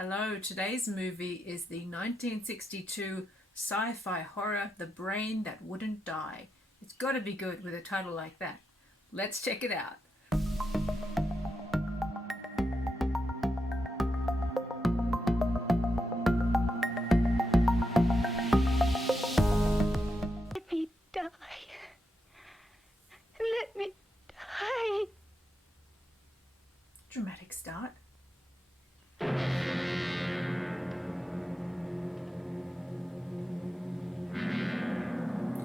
Hello, today's movie is the 1962 sci-fi horror The Brain That Wouldn't Die. It's got to be good with a title like that. Let's check it out. Let me die. Let me die. Dramatic start.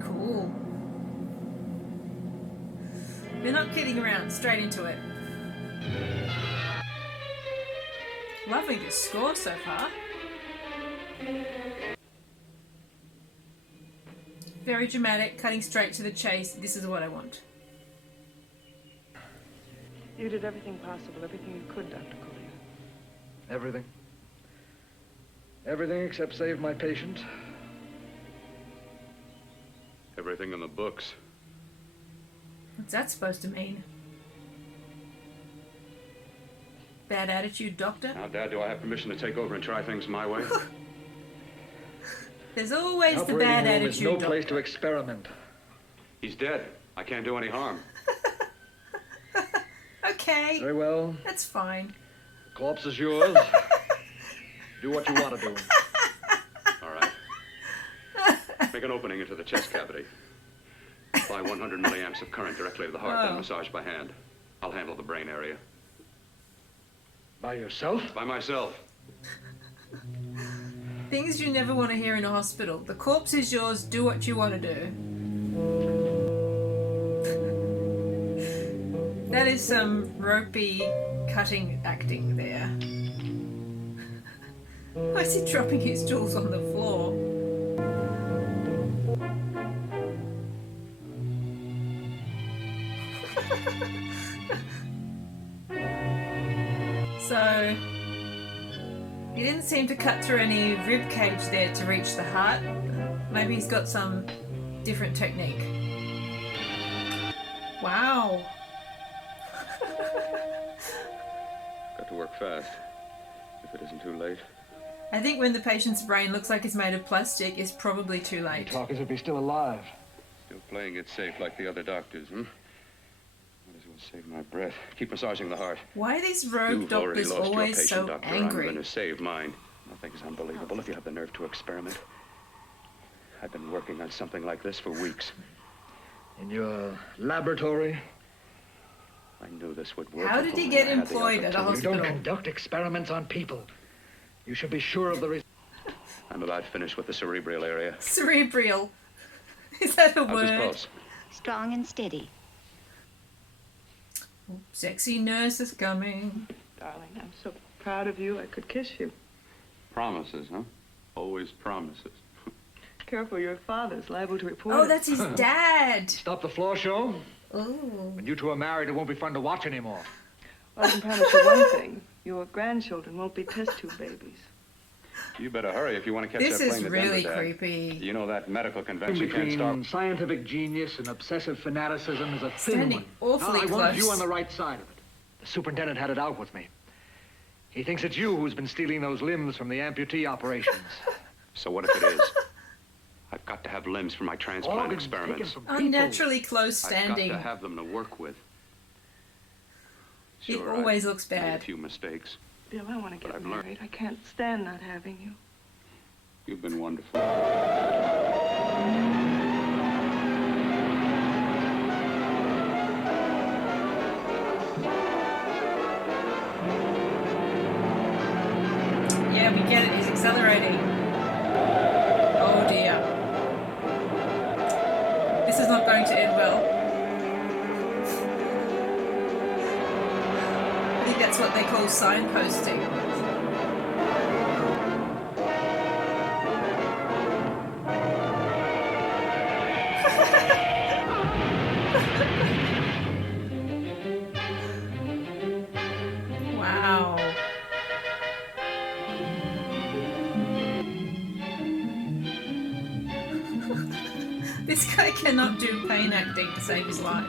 Cool. We're not kidding around, straight into it. Loving the score so far. Very dramatic, cutting straight to the chase. This is what I want. You did everything possible, everything you could, Dr. Cortner. Everything. Everything except save my patient. Everything in the books. What's that supposed to mean? Bad attitude, doctor? Now, Dad, do I have permission to take over and try things my way? There's always the Operating bad room attitude, is no doctor. place to experiment. He's dead. I can't do any harm. Okay, Very well. that's fine. Corpse is yours. Do what you want to do. All right. Make an opening into the chest cavity. Apply 100 milliamps of current directly to the heart, then massage by hand. I'll handle the brain area. By yourself? By myself. Things you never want to hear in a hospital. The corpse is yours, do what you want to do. That is some ropey cutting acting there. Why is he dropping his tools on the floor? So, he didn't seem to cut through any rib cage there to reach the heart. Maybe he's got some different technique. Wow. Got to work fast. If it isn't too late. I think when the patient's brain looks like it's made of plastic, it's probably too late. Talk as if he's still alive. Still playing it safe like the other doctors, Might as well save my breath. Keep massaging the heart. Why are these rogue You've already doctors lost your always patient, so Doctor. angry? I'm going to save mine. Nothing's unbelievable if you have the nerve to experiment. I've been working on something like this for weeks. In your laboratory? I knew this would work. How did he get employed at a You hospital? don't conduct experiments on people. You should be sure of the result. I'm about finished with the cerebral area. Cerebral. Is that a How's his word? pulse? Strong and steady. Sexy nurse is coming. Darling, I'm so proud of you, I could kiss you. Promises, huh? Always promises. Careful, your father's liable to report Oh, it. that's his dad. Stop the floor show. Oh. When you two are married, it won't be fun to watch anymore. Well, I can promise you one thing. Your grandchildren won't be test tube babies. You better hurry if you want to catch This that is plane to really Denver, Dad. creepy. You know that medical convention can't stop. Between scientific genius and obsessive fanaticism is a thin Standing one. awfully I want close. you on the right side of it. The superintendent had it out with me. He thinks it's you who's been stealing those limbs from the amputee operations. So what if it is? I've got to have limbs for my transplant Organs experiments. taken from people. Unnaturally close standing. I've got to have them to work with. He Sure, always I've looks made bad. a few mistakes. Bill, I want to But get I've learned. married. I can't stand not having you. You've been wonderful. Yeah, we get it. He's accelerating. Oh dear. This is not going to end well. I think that's what they call signposting. Wow. This guy cannot do pain acting to save his life.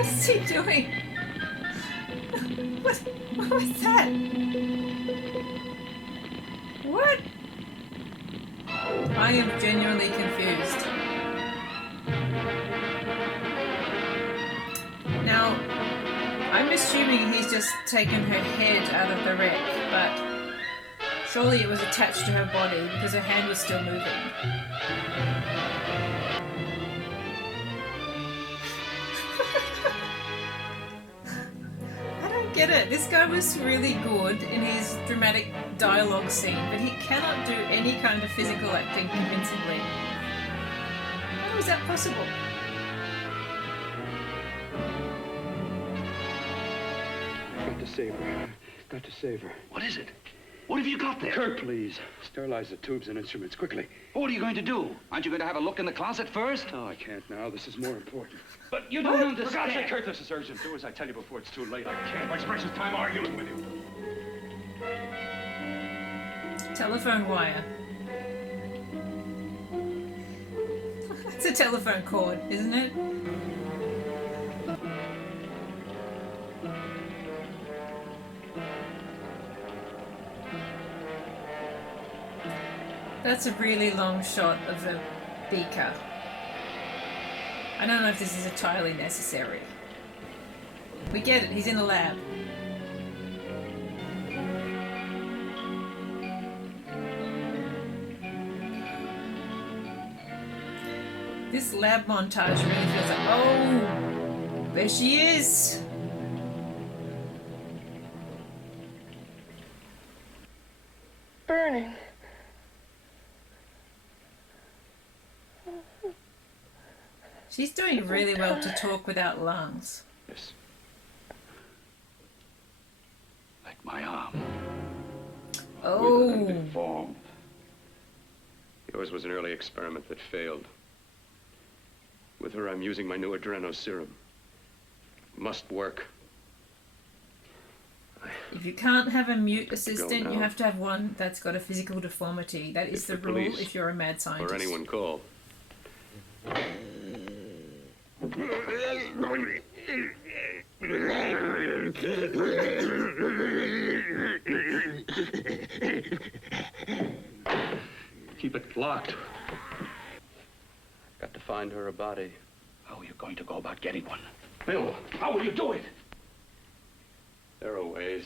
What is he doing? What was that? What? I am genuinely confused. Now, I'm assuming he's just taken her head out of the wreck, but surely it was attached to her body because her hand was still moving. I don't get it. This guy was really good in his dramatic dialogue scene, but he cannot do any kind of physical acting convincingly. How is that possible? Got to save her. Got to save her. What is it? What have you got there? Kerr, please. Sterilize the tubes and instruments quickly. What are you going to do? Aren't you going to have a look in the closet first? No, I can't now. This is more important. But you don't understand. For God's sake, Kerr, this is urgent. Do as I tell you before it's too late. I can't waste precious time arguing with you. Telephone wire. It's a telephone cord, isn't it? That's a really long shot of the beaker. I don't know if this is entirely necessary. We get it, he's in the lab. This lab montage really feels like, oh, there she is. Burning. She's doing really well to talk without lungs. Yes. Like my arm. Oh. Withered and deformed. Yours was an early experiment that failed. With her, I'm using my new adreno serum. Must work. If you can't have a mute assistant, now. you have to have one that's got a physical deformity. That is If the the rule police if you're a mad scientist. Or anyone call. Keep it locked. Got to find her a body. How are you going to go about getting one? Bill, How will you do it? there are ways.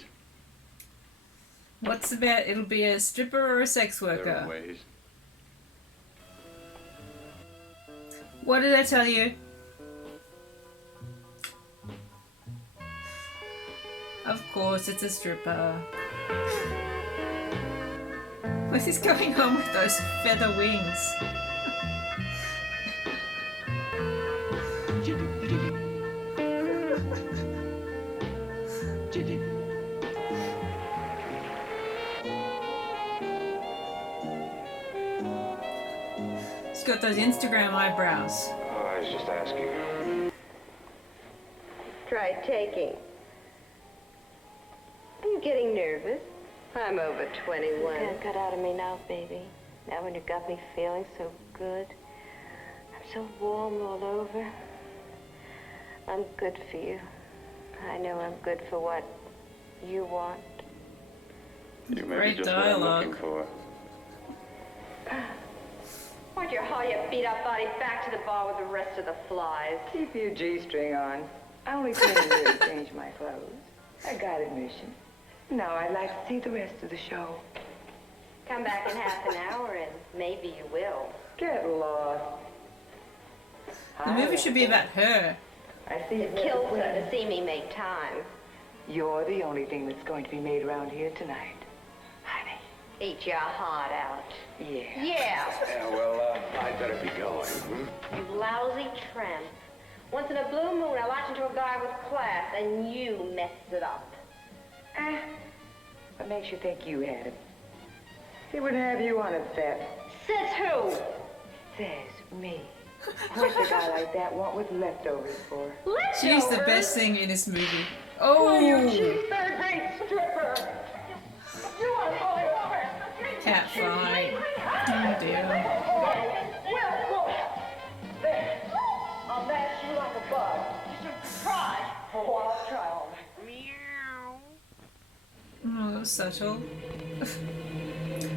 What's the bet? It'll be a stripper or a sex There are worker. ways. What did I tell you? Of course, it's a stripper. What is going on with those feather wings? She's got those Instagram eyebrows. Oh, I was just asking. Try taking. Are you getting nervous? I'm over 21. Can't cut out of me now, baby. Now when you got me feeling so good. I'm so warm all over. I'm good for you. I know I'm good for what you want. You may Great be just dialogue. what I'm looking for. Why don't you haul your beat-up body back to the bar with the rest of the flies? Keep your G-string on. I only came here to change my clothes. I got admission. Now I'd like to see the rest of the show. Come back in half an hour and maybe you will. Get lost. The movie should be about her. I see It kills her to see me make time. You're the only thing that's going to be made around here tonight. Honey. Eat your heart out. Yeah. Yeah, Yeah, well, I'd better be going. you lousy tramp. Once in a blue moon, I latched into a guy with class, and you messed it up. What makes you think you had him? He wouldn't have you on a bet. Says who? Says me. What's a guy like that want with leftovers for? She's the best thing in this movie. Oh! third-rate stripper. You are falling over. Cat fight. Oh dear. There. I'll mash you like a bug. You should try. was subtle.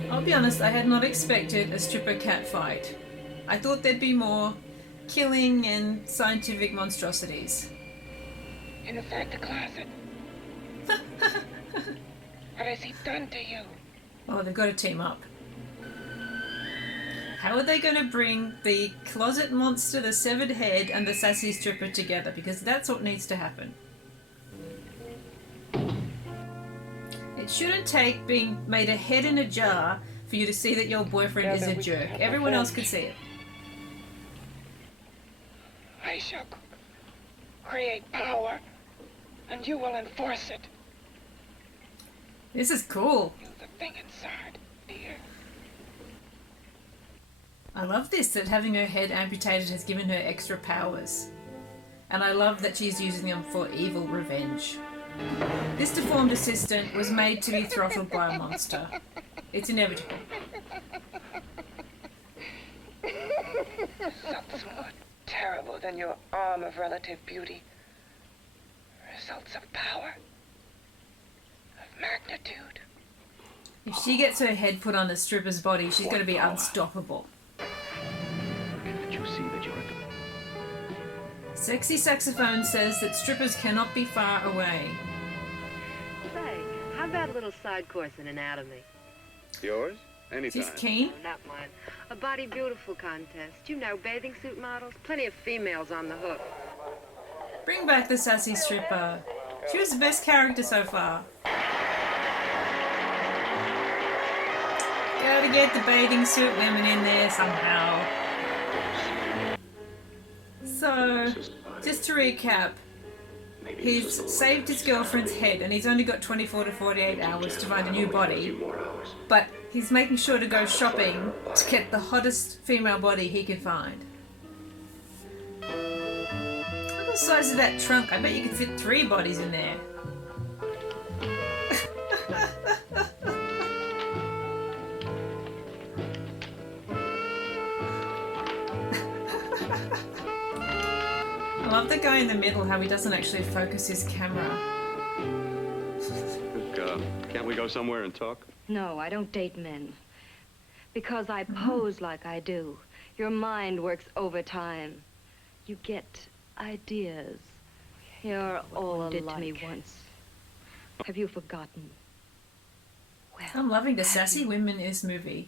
I'll be honest, I had not expected a stripper cat fight. I thought there'd be more killing and scientific monstrosities. In the closet. What has he done to you? Oh, they've got to team up. How are they going to bring the closet monster, the severed head, and the sassy stripper together? Because that's what needs to happen. It shouldn't take being made a head in a jar for you to see that your boyfriend is a jerk. Everyone else could see it. I shall create power, and you will enforce it. This is cool. You the thing inside, dear. I love this, that having her head amputated has given her extra powers. And I love that she's using them for evil revenge. This deformed assistant was made to be throttled by a monster. It's inevitable. Results more terrible than your arm of relative beauty. Results of power. Of magnitude. If she gets her head put on a stripper's body, she's going to be unstoppable. Can't you see that you're a... Sexy Saxophone says that strippers cannot be far away. Say, how about a little side course in anatomy? Yours? Anytime. She's keen. No, not mine. A body beautiful contest. You know, bathing suit models. Plenty of females on the hook. Bring back the sassy stripper. She was the best character so far. Gotta get the bathing suit women in there somehow. So, just to recap, he's saved his girlfriend's head and he's only got 24 to 48 hours to find a new body. But he's making sure to go shopping to get the hottest female body he can find. Look at the size of that trunk. I bet you could fit 3 bodies in there. I love the guy in the middle, how he doesn't actually focus his camera. Look, can't we go somewhere and talk? No, I don't date men. Because I pose like I do. Your mind works overtime. You get ideas. You're all alike. Did to me once. Have you forgotten? Well, I'm loving the sassy women in this movie.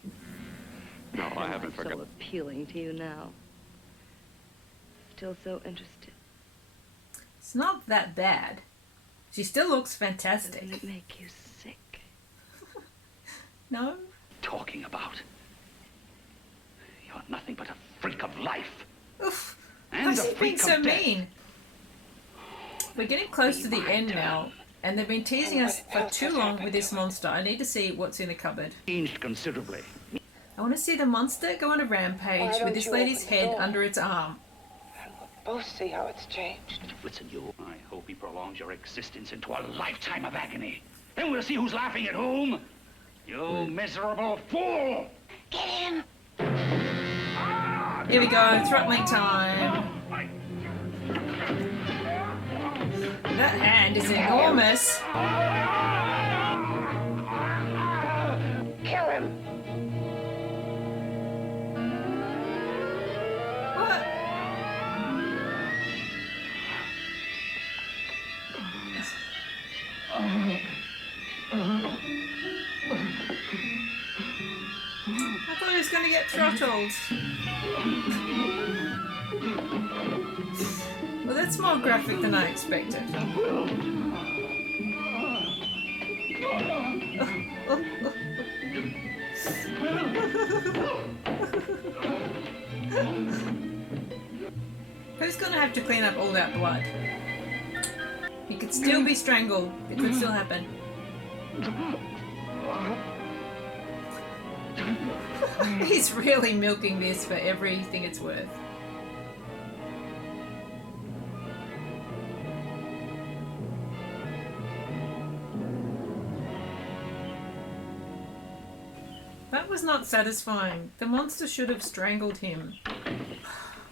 No, I haven't forgotten. So appealing to you now. Still so interested. It's not that bad. She still looks Doesn't fantastic. it make you sick? No? talking about? You're nothing but a freak of life. Oof. And Why a is he being freak so of death. mean? We're getting close to the end now, and they've been teasing us for too long with this monster. I need to see what's in the cupboard. Changed considerably. I want to see the monster go on a rampage with this lady's head under its arm. And we'll both see how it's changed. Listen, you. I hope he prolongs your existence into a lifetime of agony. Then we'll see who's laughing at whom. You miserable fool! Get him! Here we go, throttling time. That hand is enormous. Kill him! What? I thought he was going to get throttled. Well, that's more graphic than I expected. Who's going to have to clean up all that blood? He could still be strangled. It could still happen. He's really milking this for everything it's worth. That was not satisfying. The monster should have strangled him.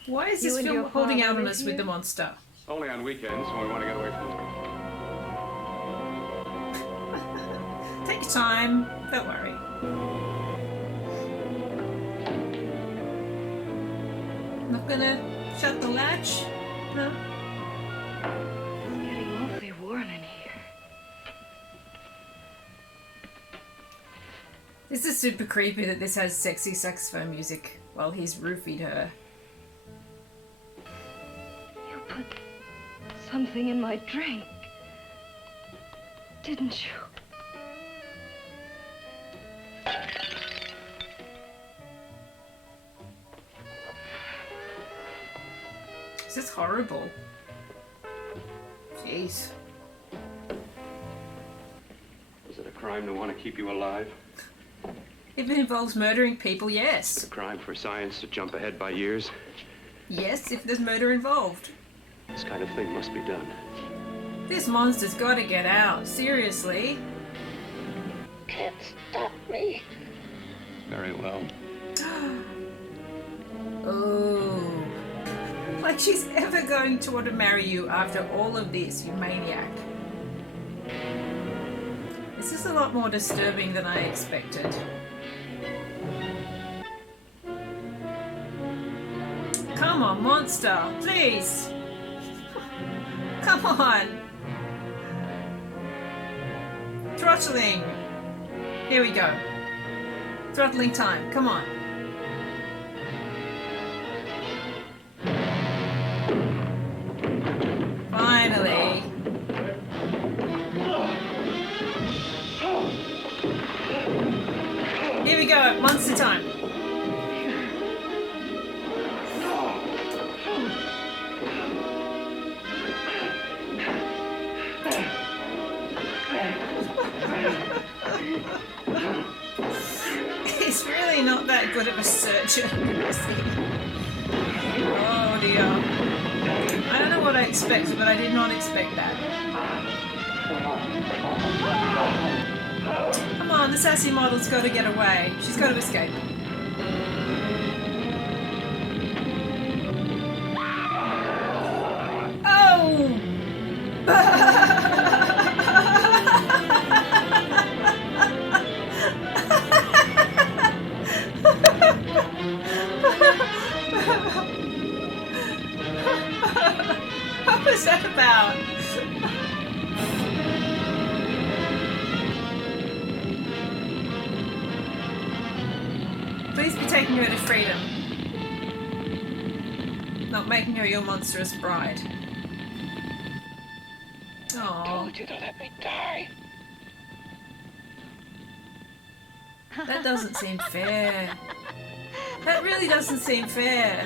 Why is this film holding out on us with the monster? Only on weekends when we want to get away from Take time. Don't worry. Not gonna shut the latch? No? It's getting awfully warm in here. This is super creepy that this has sexy saxophone music while he's roofied her. You put something in my drink, didn't you? This is horrible. Jeez. Is it a crime to want to keep you alive? If it involves murdering people, yes. It's a crime for science to jump ahead by years. Yes, if there's murder involved. This kind of thing must be done. This monster's gotta get out. Seriously. Can't stop me. Very well. Oh. Like she's ever going to want to marry you after all of this, you maniac. This is a lot more disturbing than I expected. Come on, monster, please. Come on. Throttling. Here we go. Throttling time. Come on. Finally. Here we go. Monster time. He's really not that good of a surgeon. Oh dear. I don't know what I expected, but I did not expect that. Come on, the sassy model's got to get away. She's got to escape. Oh! What was that about? Please be taking her to freedom. Not making her your monstrous bride. I Aww. told you to let me die. That doesn't seem fair. That really doesn't seem fair.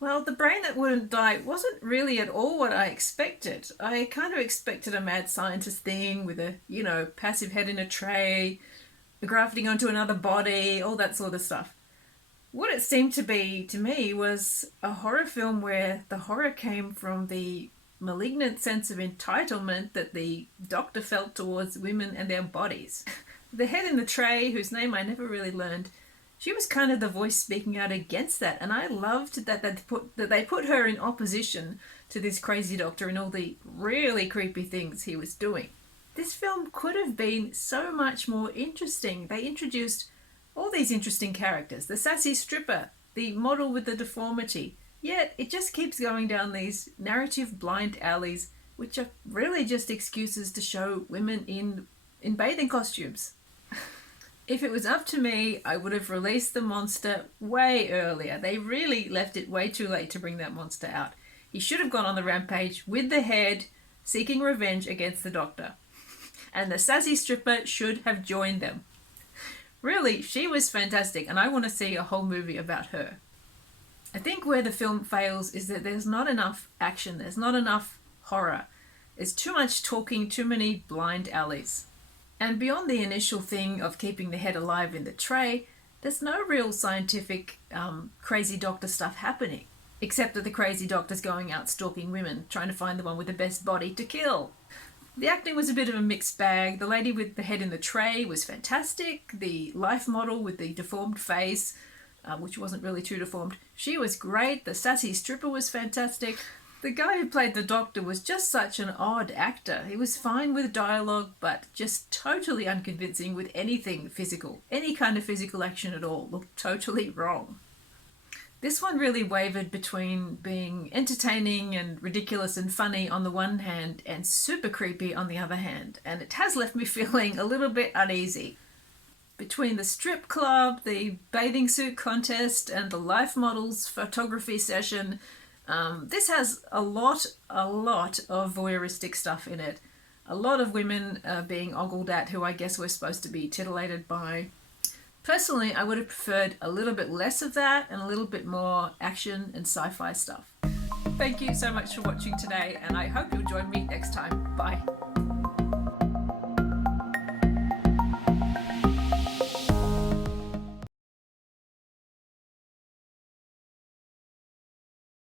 Well, the brain that wouldn't die wasn't really at all what I expected. I kind of expected a mad scientist thing with a, you know, passive head in a tray, grafting onto another body, all that sort of stuff. What it seemed to be to me was a horror film where the horror came from the malignant sense of entitlement that the doctor felt towards women and their bodies. The head in the tray, whose name I never really learned, she was kind of the voice speaking out against that, and I loved that they put her in opposition to this crazy doctor and all the really creepy things he was doing. This film could have been so much more interesting. They introduced all these interesting characters. The sassy stripper, the model with the deformity. Yet it just keeps going down these narrative blind alleys, which are really just excuses to show women in bathing costumes. If it was up to me, I would have released the monster way earlier. They really left it way too late to bring that monster out. He should have gone on the rampage with the head, seeking revenge against the doctor. And the sassy stripper should have joined them. Really, she was fantastic, and I want to see a whole movie about her. I think where the film fails is that there's not enough action, there's not enough horror. There's too much talking, too many blind alleys. And beyond the initial thing of keeping the head alive in the tray, there's no real scientific crazy doctor stuff happening. Except that the crazy doctor's going out stalking women, trying to find the one with the best body to kill. The acting was a bit of a mixed bag. The lady with the head in the tray was fantastic. The life model with the deformed face which wasn't really true to form. She was great. The sassy stripper was fantastic. The guy who played the doctor was just such an odd actor. He was fine with dialogue, but just totally unconvincing with anything physical. Any kind of physical action at all looked totally wrong. This one really wavered between being entertaining and ridiculous and funny on the one hand and super creepy on the other hand, and it has left me feeling a little bit uneasy. Between the strip club, the bathing suit contest, and the life models photography session, this has a lot of voyeuristic stuff in it. A lot of women being ogled at who I guess we're supposed to be titillated by. Personally, I would have preferred a little bit less of that and a little bit more action and sci-fi stuff. Thank you so much for watching today, and I hope you'll join me next time. Bye.